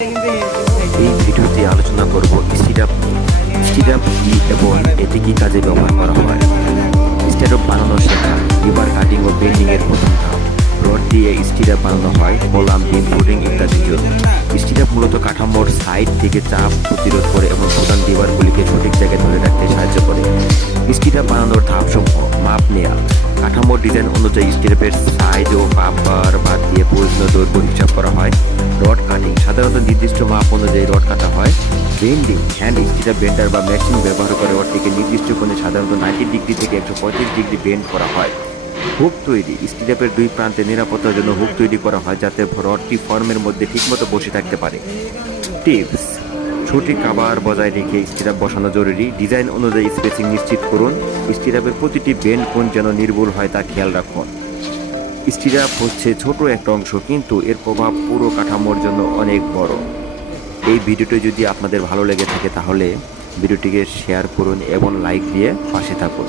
এই ভিডিওতে আলোচনা করব স্টিরাপ স্টিরাপ কি এবং এতে কি কাজে ব্যবহার করা হয়। স্টিরাপ বানানো শেখা রিবার কাটিং ও বেন্ডিং এর প্রথম ধাপ। রড দিয়ে স্টিরাপ বানানো হয়, কলাম বিম পুডিং ইত্যাদির জন্য। স্টিরাপ মূলত কাঠামোর সাইড থেকে চাপ, প্রতিরোধ করে এবং প্রধান লিভারগুলিকে সঠিক জায়গায় ধরে রাখতে সাহায্য করে। স্টিরাপ বানানোর ধাপসমূহ, মাপ নেওয়া কাঠামোর ডিজাইন অনুযায়ী স্টিরাপের সাইজ ও পাম্পার বাদ দিয়ে প্রয়োজনীয় দৈর্ঘ্য হিসাব করা হয়। সাধারণত নির্দিষ্ট মাপ অনুযায়ী রড কাটা হয়। বেন্ডিং হ্যান্ড স্টিরাপ বেন্ডার বা মেশিন ব্যবহার করে রডটিকে নির্দিষ্ট কোণে সাধারণত নাইনটি ডিগ্রি থেকে একশো পঁয়ত্রিশ ডিগ্রি বেন্ড করা হয়। হুক তৈরি স্টিরাপের দুই প্রান্তে নিরাপত্তার জন্য হুক তৈরি করা হয় যাতে রডটি ফর্মের মধ্যে ঠিকমতো বসে থাকতে পারে। টিপস সঠিক কাবার বজায় রেখে স্টিরাপ বসানো জরুরি। ডিজাইন অনুযায়ী স্পেসিং নিশ্চিত করুন। স্টিরাপের প্রতিটি বেন্ড কোণ যেন নির্ভুল হয় তা খেয়াল রাখুন। স্টিরাপ হচ্ছে ছোট একটা অংশ, কিন্তু এর প্রভাব পুরো কাঠামোর জন্য অনেক বড়। এই ভিডিওটি যদি আপনাদের ভালো লেগে থাকে তাহলে ভিডিওটিকে শেয়ার করুন এবং লাইক দিয়ে পাশে থাকুন।